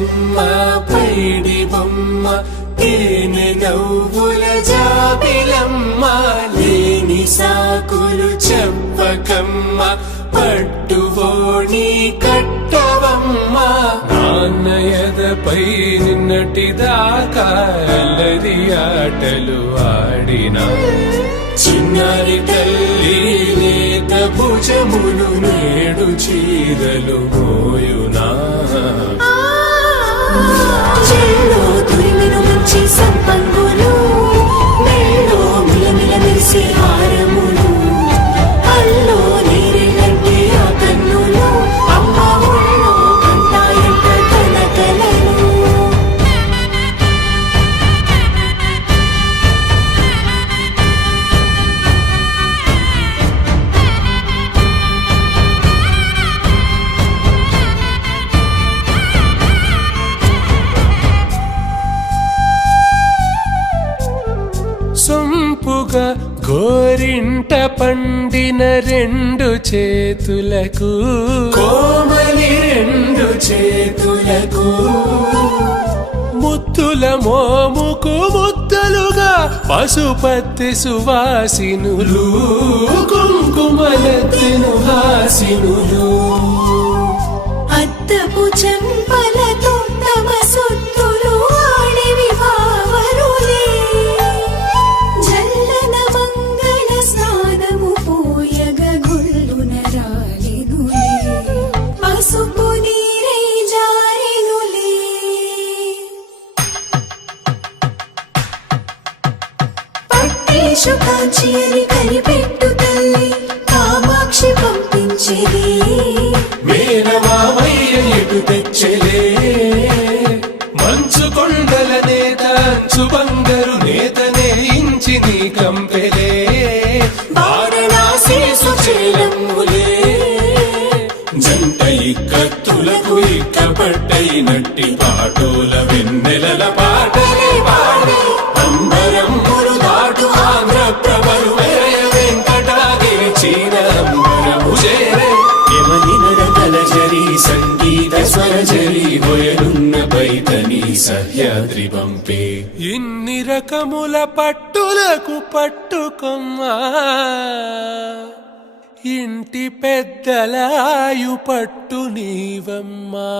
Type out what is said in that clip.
బుజ్జమ్మ పైడి బొమ్మ తేనె నవ్వుల జాబిలమ్మ లేని సాకులు చెప్పకమ్మ పట్టువోణి కట్టవమ్మ నాన్నయదపై నిన్నటిదాకా అల్లరి ఆటలు ఆడినా చిన్నారి తల్లి లేత భుజములు నేడు చీరలు మోయునా చెల్లో తురిమిను మంచి సంపంగులు మెళ్ళో మిలమిల మెరిసే హారములు అల్లో నీరెలంటే ఆ కన్నులు అమ్మ ఒళ్ళో కంటాయంట తన కలలు సొంపుగా గోరింట పండిన రెండు చేతులకు కోమలి రెండు చేతులకు ముత్తుల మోముకు ముద్దలుగా పశుపతి సువాసినులు కుంకుమలెత్తిను హాసినులు అద్దపు చెంపలతో తమ సొత్తులు ఆడివి బావరులే జల్లన మంగళ స్నానము పోయగ గుళ్ళున రాలినులే పసుపు నీరై జారినులే పట్టేషు కాంచి అని కనిపెట్టు తల్లి కామాక్షి పంపించేది మేనమామయ్య ఎటు తెచ్చలే మంచు కొండల నేత అంచు బంగారు నేతనే ఇంచి నీ కంపెలే వారణాశీసు చేలమ్ములే జంట ఇక్కత్తులకు ఇక్కపట్టైనట్టి పాటోల వెన్నెలల పాటలే పాడే అంబరమ్ములు దాటు ఆంధ్ర ప్రభలు వెంకటాగిరి చీన అంబరము చేరే సంగీత స్వరజరి హొయలున్న పైతని సహ్యాద్రి పంపే ఇన్ని రకముల పట్టులకు పట్టుకొమ్మా ఇంటి పెద్దలాయు పట్టు నీవమ్మా